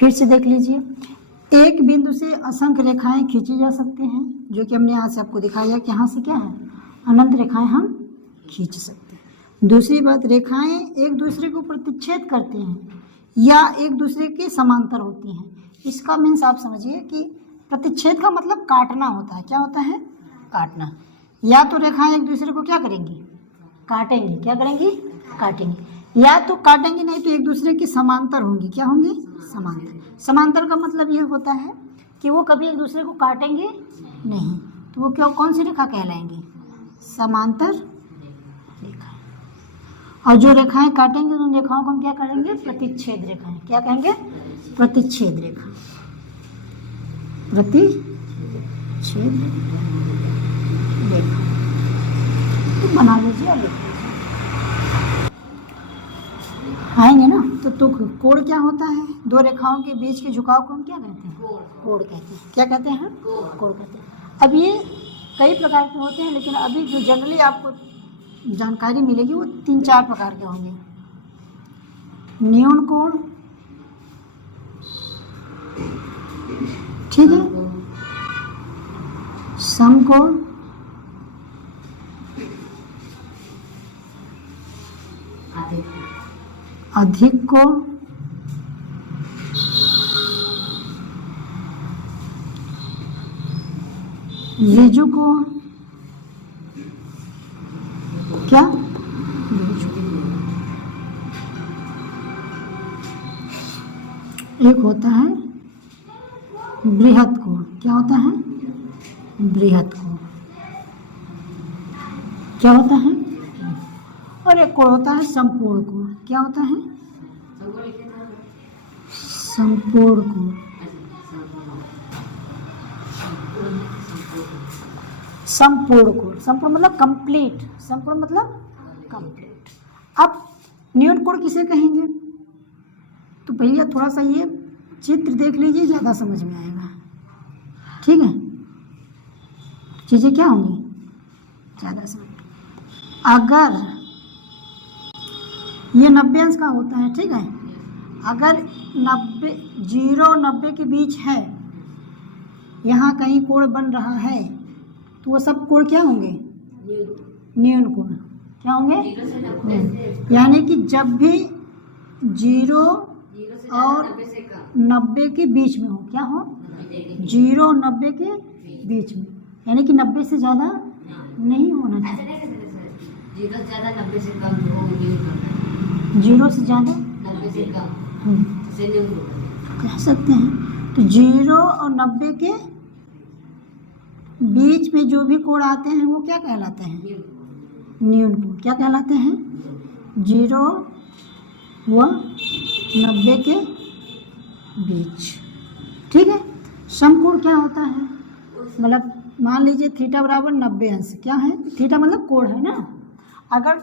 फिर से देख लीजिए, एक बिंदु से असंख्य रेखाएं खींची जा सकती हैं, जो कि हमने यहाँ से आपको दिखाया कि यहाँ से क्या है, अनंत रेखाएं हम खींच सकते हैं। दूसरी बात, रेखाएं एक दूसरे को प्रतिच्छेद करती हैं या एक दूसरे के समांतर होती हैं। इसका मीन्स आप समझिए कि प्रतिच्छेद का मतलब काटना होता है। क्या होता है? काटना। या तो रेखाएं एक दूसरे को क्या करेंगी, काटेंगी। क्या करेंगी? काटेंगी। या तो काटेंगी, नहीं तो एक दूसरे के समांतर होंगी। क्या होंगी? समांतर। समांतर का मतलब ये होता है कि वो कभी एक दूसरे को काटेंगे नहीं, तो वो क्या, कौन सी रेखा कहलाएंगी? समांतर रेखा। और जो रेखाएं काटेंगे उन रेखाओं को हम क्या करेंगे? प्रतिच्छेद रेखाएं। क्या कहेंगे? प्रतिच्छेद रेखा। प्रतिच्छेद रेखा। तो बना लीजिए और लिख लीजिए, आएंगे ना। तो कोण क्या होता है? दो रेखाओं के बीच के झुकाव को हम क्या कहते हैं? कोण कहते हैं। क्या कहते हैं? कोण कहते हैं। अब ये कई प्रकार के होते हैं, लेकिन अभी जो जनरली आपको जानकारी मिलेगी वो 3-4 प्रकार के होंगे। न्यून कोण, ठीक है, समकोण, अधिक कोण, ऋजु कोण, क्या? एक होता है बृहत कोण। क्या होता है? बृहत कोण। क्या होता है? और एक कोण होता है संपूर्ण कोण। क्या होता है? संपूर्ण कोण। संपूर्ण कोण, संपूर्ण मतलब कंप्लीट। संपूर्ण मतलब कंप्लीट। अब न्यून कोण किसे कहेंगे? तो भैया थोड़ा सा ये चित्र देख लीजिए, ज़्यादा समझ में आएगा। ठीक है, चीज़ें क्या होंगी? ज़्यादा समझ। अगर ये 90 अंश का होता है, ठीक है, अगर 0-90 के बीच है, यहाँ कहीं कोण बन रहा है, तो वो सब कोण क्या होंगे? न्यून कोण। क्या होंगे? यानी कि जब भी 0 और 90 के बीच में हो, क्या हो? 0 और 90 के बीच में, यानी कि 90 से ज़्यादा नहीं होना चाहिए। 0 से ज़्यादा 90 से कम हो, 0 से ज़्यादा 90 से कम कह सकते हैं। तो 0 और 90 के बीच में जो भी कोण आते हैं वो क्या कहलाते हैं? न्यून कोण। क्या कहलाते हैं? 0 व 90 के बीच। ठीक है। समकोण क्या होता है? मतलब मान लीजिए थीटा बराबर 90 अंश। क्या है? थीटा मतलब कोण है ना। अगर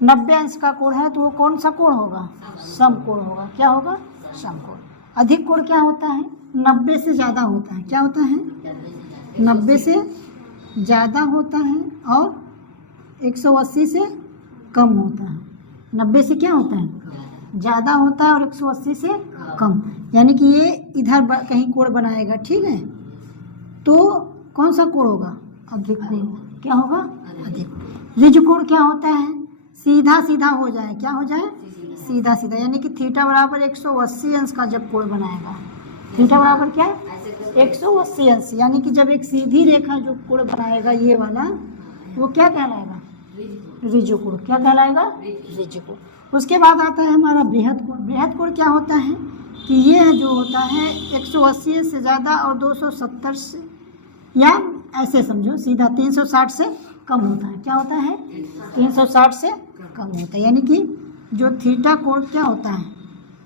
90 अंश का कोण है तो वो कौन सा कोण होगा? समकोण होगा। क्या होगा? समकोण। अधिक कोण क्या होता है? 90 से ज़्यादा होता है। क्या होता है? 90 से ज़्यादा होता है और 180 से कम होता है। 90 से क्या होता है? ज़्यादा होता है और 180 से कम, यानी कि ये इधर कहीं कोण बनाएगा। ठीक है, तो कौन सा कोण होगा? अधिक कोण। क्या होगा? अधिक। ऋजु कोण क्या होता है? सीधा सीधा हो जाए। क्या हो जाए? सीधा सीधा, यानी कि थीटा बराबर 180 अंश का जब कोण बनाएगा। थीटा बराबर क्या? 180 अंश, यानी कि जब एक सीधी रेखा जो कोण बनाएगा ये वाला, वो क्या कहलाएगा? ऋजु कोण। क्या कहलाएगा? ऋजु कोण। उसके बाद आता है हमारा बृहत कोण। बृहत कोण क्या होता है कि ये जो होता है 180 से ज़्यादा और 270 से, या ऐसे समझो सीधा 360 से कम होता है। क्या होता है? 360 से कम होता है, यानी कि जो थीटा कोण क्या होता है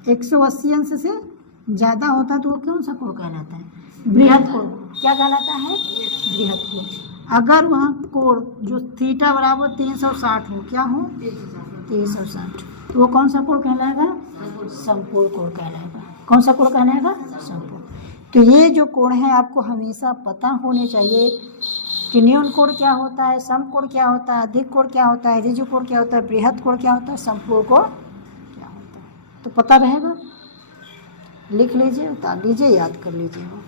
180 अंश से ज़्यादा होता है, तो वो कौन सा कोण कहलाता है? बृहत कोण। क्या कहलाता है? बृहत कोण। अगर वह कोण जो थीटा बराबर 360 हो, क्या हो? 360, तो वो कौन सा कोण कहलाएगा? समपूर्ण कोण कहलाएगा। कौन सा कोण कहलाएगा? समपूर्ण। तो ये जो कोण है आपको हमेशा पता होने चाहिए कि न्यून कोण क्या होता है, समकोण क्या होता है, अधिक कोण क्या होता है, ऋजु कोण क्या होता है, बृहत कोण क्या होता है, संपूर्ण कोण क्या होता है, तो पता रहेगा। लिख लीजिए, उतार लीजिए, याद कर लीजिए वो।